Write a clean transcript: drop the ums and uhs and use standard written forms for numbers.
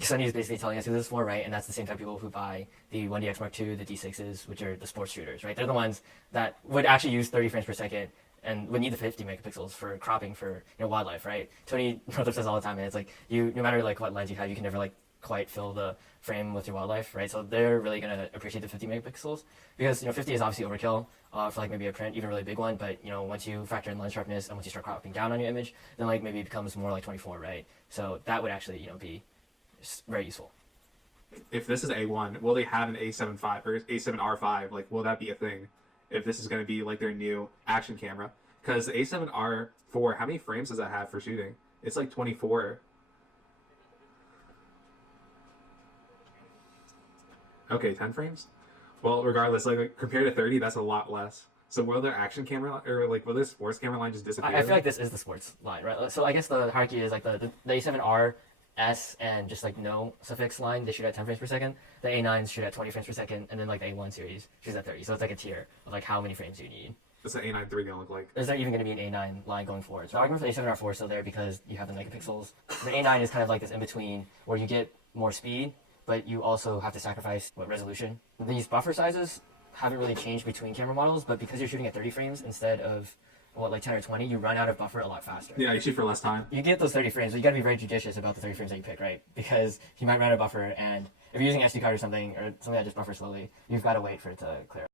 Sony is basically telling us who this is for, right? And that's the same type of people who buy the 1DX Mark II, the D6s, which are the sports shooters, right? They're the ones that would actually use 30 frames per second and would need the 50 megapixels for cropping for wildlife, right? Tony Northrup says all the time, and it's like no matter like what lens you have, you can never like quite fill the frame with your wildlife, right? So they're really gonna appreciate the 50 megapixels because 50 is obviously overkill for like maybe a print, even a really big one. But once you factor in lens sharpness and once you start cropping down on your image, then like maybe it becomes more like 24, right? So that would actually be very useful. If this is A1, will they have an A7 or A7R5? Like, will that be a thing? If this is going to be like their new action camera, because the A7R4, how many frames does that have for shooting? It's like 24. Okay, 10 frames. Well, regardless, like compared to 30, that's a lot less. So will their action camera or like will this sports camera line just disappear? I feel like this is the sports line, right? So I guess the hierarchy is like the A7R, S, and just like no suffix line, they shoot at 10 frames per second. The A9s shoot at 20 frames per second, and then like the A1 series shoots at 30. So it's like a tier of like how many frames you need. What's the A9 III gonna look like? Is there even going to be an A9 line going forward? So the argument for the A7R4 is still there because you have the megapixels. The A9 is kind of like this in between where you get more speed, but you also have to sacrifice resolution. These buffer sizes haven't really changed between camera models, but because you're shooting at 30 frames instead of like 10 or 20, you run out of buffer a lot faster. Yeah, you shoot for less time. You get those 30 frames, but you got to be very judicious about the 30 frames that you pick, right? Because you might run out of buffer, and if you're using SD card or something that just buffers slowly, you've got to wait for it to clear.